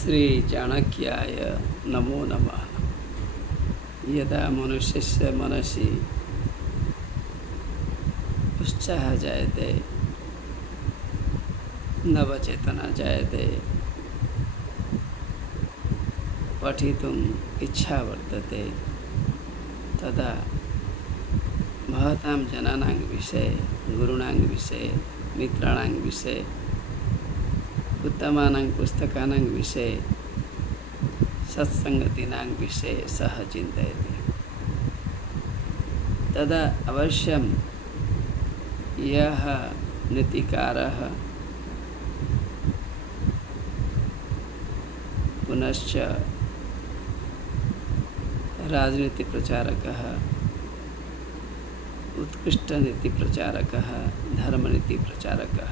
श्री चाणक्याय नमो नमः। यदा मनुष्यस्य मनसि उत्साह जायते, नवचेतना जायते, पठितुम् इच्छा वर्तते, तदा महतां जनानां विषये, गुरूणां विषये, मित्राणां विषये, उत्तमानां पुस्तकानां विषये, सत्संगतीनां विषये सः चिन्तयति। तदा अवश्यं यः नीतिकारः पुनश्च राजनीतिप्रचारकः, उत्कृष्टनीतिप्रचारकः, धर्मनीतिप्रचारकः,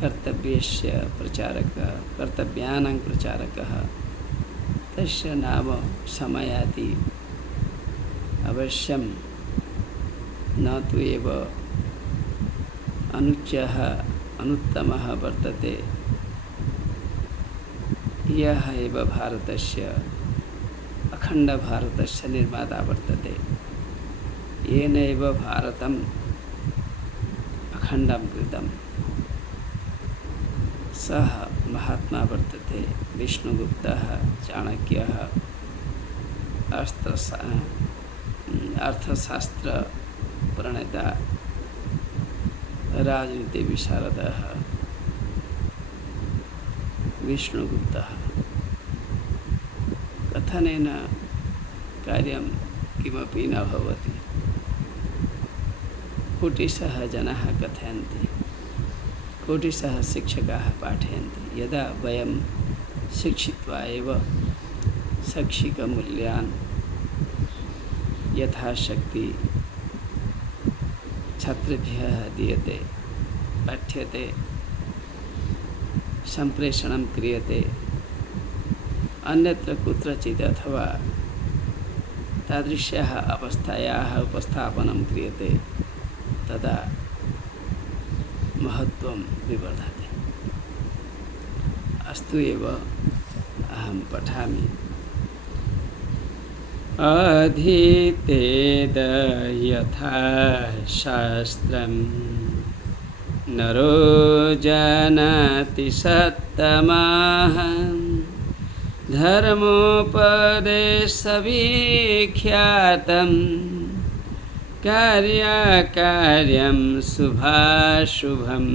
कर्तव्यस्य प्रचारकः, कर्तव्यानां प्रचारकः, तस्य नाम समयाति अवश्यं न तु एव अनुच्चः अनुत्तमः वर्तते, यः एव भारतस्य अखण्डभारतस्य निर्माता वर्तते, येनैव भारतम् अखण्डं कृतं। सः महात्मा वर्तते विष्णुगुप्तः चाणक्यः, अर्थशास्त्रप्रणेता, राजनीतिविशारदः विष्णुगुप्तः। कथनेन कार्यं किमपि न भवति। कोटिशः जनाः कथयन्ति, कोटिशः शिक्षकाः पाठयन्ति। यदा वयं शिक्षित्वा एव शैक्षिकमूल्यान् यथाशक्ति छात्रेभ्यः दीयते, पाठ्यते, सम्प्रेषणं क्रियते, अन्यत्र कुत्रचित् अथवा तादृश्याः अवस्थायाः उपस्थापनं क्रियते, तदा महत्त्वं विवर्धते। अस्तु एव, अहं पठामि। अधीतेद यथा शास्त्रं नरो जानाति सत्तमः, धर्मोपदेशविख्यातं कार्याकार्यं शुभाशुभम्।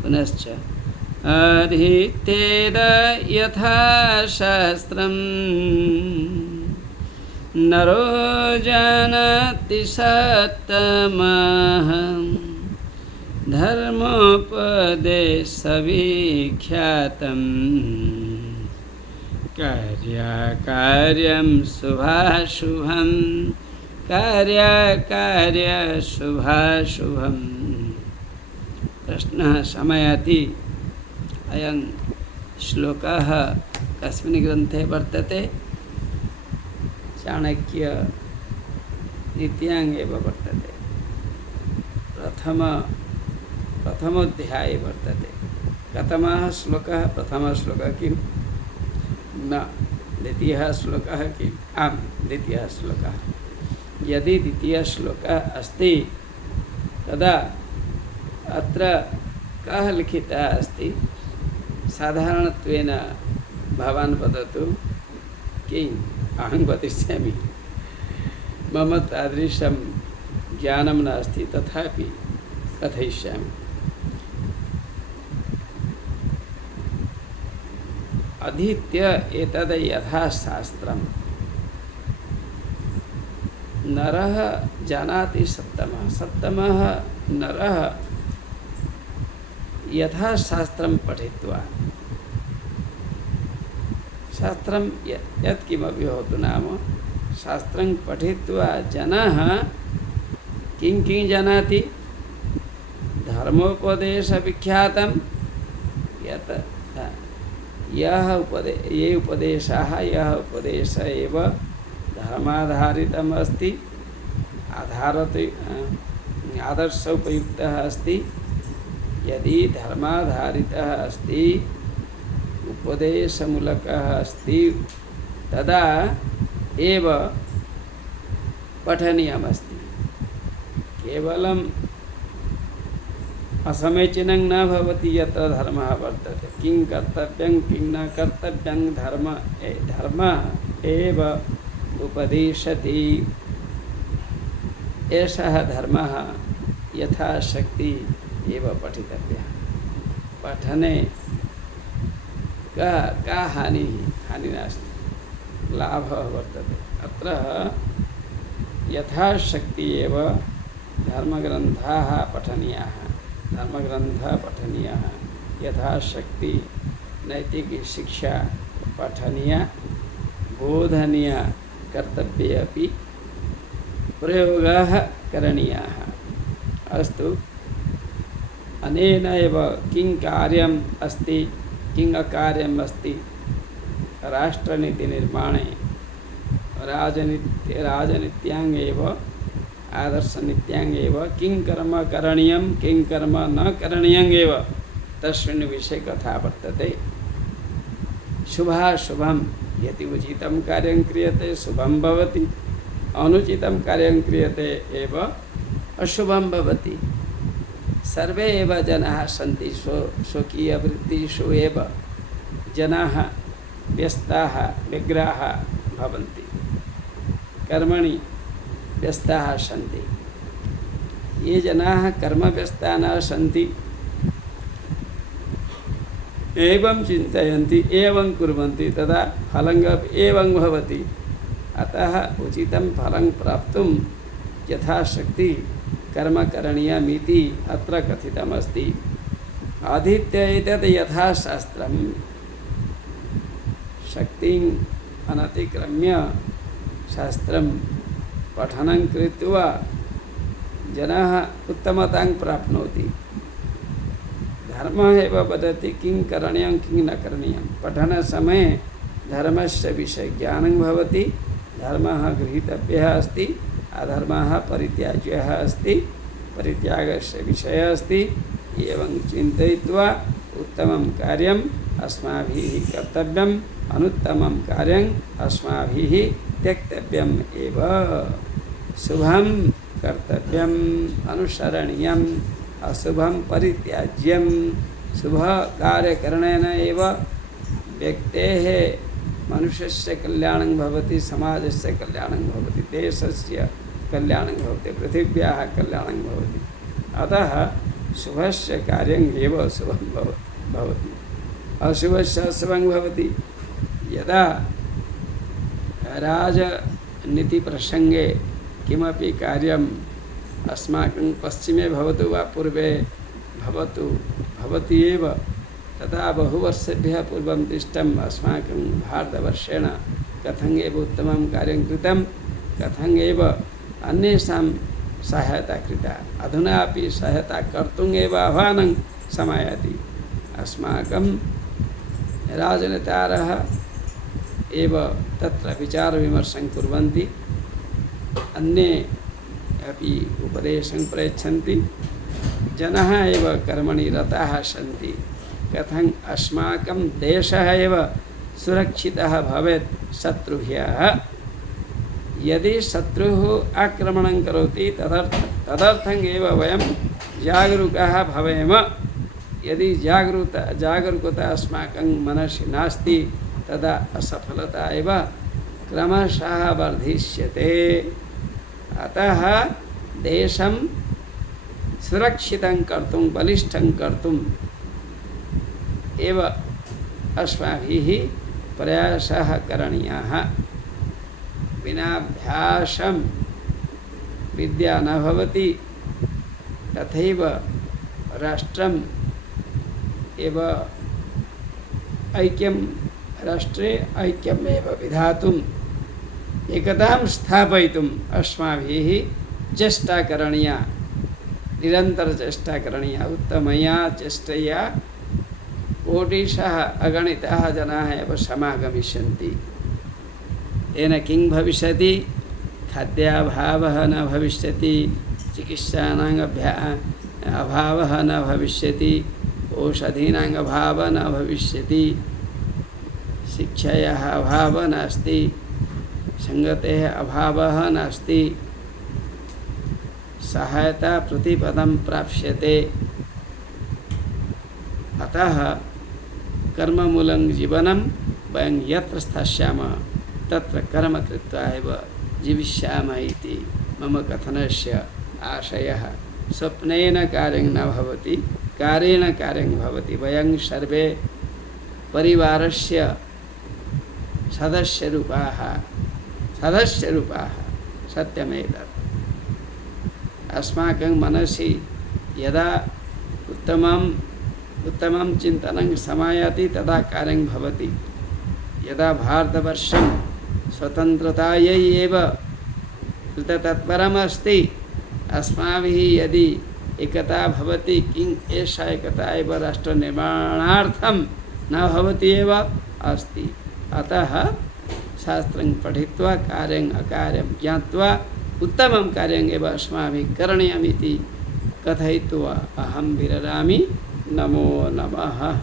पुनश्च अधीतेद यथा शास्त्रं नरो जानाति सत्तमः, धर्मोपदेशविख्यातं कार्याकार्यं शुभाशुभं, कार्याकार्यशुभाशुभम्। प्रश्नः समयाति, अयं श्लोकः कस्मिन् ग्रन्थे वर्तते? चाणक्य नीत्याम् एव वर्तते। प्रथमोऽध्याये वर्तते। कथमः श्लोकः? प्रथमः श्लोकः किं? न। द्वितीयः श्लोकः किम्? आम्, द्वितीयः श्लोकः। यदि द्वितीयः श्लोकः अस्ति, तदा अत्र कः लिखितः अस्ति? साधारणत्वेन भवान् वदतु। किम्? अहं वदिष्यामि। मम तादृशं ज्ञानं नास्ति, तथापि कथयिष्यामि। अधीत्य एतद् यथा शास्त्रं नरः जानाति सत्तमः। सत्तमः नरः यथा शास्त्रं पठित्वा, शास्त्रं यत्किमपि भवतु नाम, शास्त्रं पठित्वा जनः किं किं जानाति? धर्मोपदेशविख्यातं यत् ये उपदेशाः, यः उपदेशः एव धर्माधारितम् अस्ति, आदर्शोपयुक्तः अस्ति, यदि धर्माधारितः अस्ति उपदेशमूलकः अस्ति तदा एव पठनीयमस्ति। केवलम् असमीचीनं न भवति यत्र धर्मः वर्तते। किं कर्तव्यं किं न कर्तव्यं धर्म एव उपदिशति। एषः धर्मः यथाशक्ति एव पठितव्यः। पठने का हानिः नास्ति, लाभः वर्तते। अत्र यथाशक्ति एव धर्मग्रन्थाः पठनीयाः। यथाशक्ति नैतिकशिक्षा पठनीया, बोधनीया, कर्तव्ये अपि प्रयोगाः करणीयाः। अस्तु, अनेन एव किं कार्यम् अस्ति किं अकार्यम् अस्ति राष्ट्रनीतिनिर्माणे राजनीत्याङ्गेव आदर्शनीत्याङ्गेव किं कर्म करणीयं किं कर्म न करणीयमेव तस्मिन् विषये कथा वर्तते। शुभाशुभं यदि उचितं कार्यं क्रियते शुभं भवति, अनुचितं कार्यं क्रियते एव अशुभं भवति। सर्वे एव जनाः सन्ति स्वकीयवृत्तिषु एव जनाः व्यस्ताः व्यग्राः भवन्ति, कर्मणि व्यस्ताः सन्ति। ये जनाः कर्मव्यस्ताः न सन्ति, एवं चिन्तयन्ति एवं कुर्वन्ति तदा फलं एवं भवति। अतः उचितं फलं प्राप्तुं यथाशक्ति कर्म करणीयमिति अत्र कथितमस्ति। अधीत्य एतद् यथाशास्त्रं शक्तिम् अनतिक्रम्य शास्त्रं पठनं कृत्वा जनाः उत्तमतां प्राप्नोति। धर्मः एव वदति किं करणीयं किं न करणीयं। पठनसमये धर्मस्य विषये ज्ञानं भवति। धर्मः गृहीतव्यः अस्ति, अधर्मः परित्याज्यः अस्ति, परित्यागस्य विषयः अस्ति। एवं चिन्तयित्वा उत्तमं कार्यम् अस्माभिः कर्तव्यम्, अनुत्तमं कार्यम् अस्माभिः त्यक्तव्यम् एव। शुभं कर्तव्यम् अनुसरणीयम्, अशुभं परित्याज्यं। शुभकार्यकरणेन एव व्यक्तेः मनुष्यस्य कल्याणं भवति, समाजस्य कल्याणं भवति, देशस्य कल्याणं भवति, पृथिव्याः कल्याणं भवति। अतः शुभस्य कार्यम् एव शुभं भवति, अशुभस्य अशुभं भवति। यदा राजनीतिप्रसङ्गे किमपि कार्यम् अस्माकं पश्चिमे भवतु वा पूर्वे भवति एव, तथा बहुवर्षेभ्यः पूर्वं दृष्टम् अस्माकं भारतवर्षेण कथम् एव उत्तमं कार्यं कृतं, कथम् एव अन्येषां सहायता कृता। अधुना अपि सहायता कर्तुम् एव आह्वानं समायाति। अस्माकं राजनेतारः एव तत्र विचारविमर्शं कुर्वन्ति, अन्ये अपि उपदेशं प्रयच्छन्ति। जनाः एव कर्मणि रताः सन्ति। कथम् अस्माकं देशः एव सुरक्षितः भवेत् शत्रुभ्यः। यदि शत्रुः आक्रमणं करोति तदर्थम् एव वयं जागरूकाः भवेम। यदि जागरूकता अस्माकं मनसि नास्ति तदा असफलता एव क्रमशः वर्धिष्यते। अतः देशं सुरक्षितं कर्तुं बलिष्ठं कर्तुम् एव अस्माभिः प्रयासः करणीयः। विनाभ्यासं विद्या न भवति। तथैव राष्ट्रम् एव ऐक्यं राष्ट्रे ऐक्यमेव विधातुम् एकतां स्थापयितुम् अस्माभिः चेष्टा करणीया, निरन्तरचेष्टा करणीया। उत्तमया चेष्टया कोटिशः अगणिताः जनाः एव समागमिष्यन्ति। तेन किं भविष्यति? खाद्याभावः न भविष्यति, चिकित्सानां अभावः न भविष्यति, औषधीनां अभावः न भविष्यति। शिक्षायाः अभावः नास्ति, संगतेः अभावः नास्ति, सहायता प्रतिपदं प्राप्स्यते। अतः कर्ममूलं जीवनं वयं यत्र स्थास्यामः तत्र कर्म कृत्वा एव जीविष्यामः इति मम कथनस्य आशयः। स्वप्नेन कार्यं न भवति, कार्येण कार्यं भवति। वयं सर्वे परिवारस्य सदस्यरूपाः सत्यमेतत्। अस्माकं मनसि यदा उत्तमं चिन्तनं समायाति तदा कार्यं भवति। यदा भारतवर्षं स्वतन्त्रतायै एव कृततत्परम् अस्ति, अस्माभिः यदि एकता भवति, किं एषा एकता एव राष्ट्रनिर्माणार्थं न भवति एव अस्ति। अतः शास्त्रं पठित्वा कार्यं अकार्यं ज्ञात्वा उत्तमं कार्यं एव अस्माभिः करणीयम् इति कथयित्वा अहं विररामि। नमो नमः।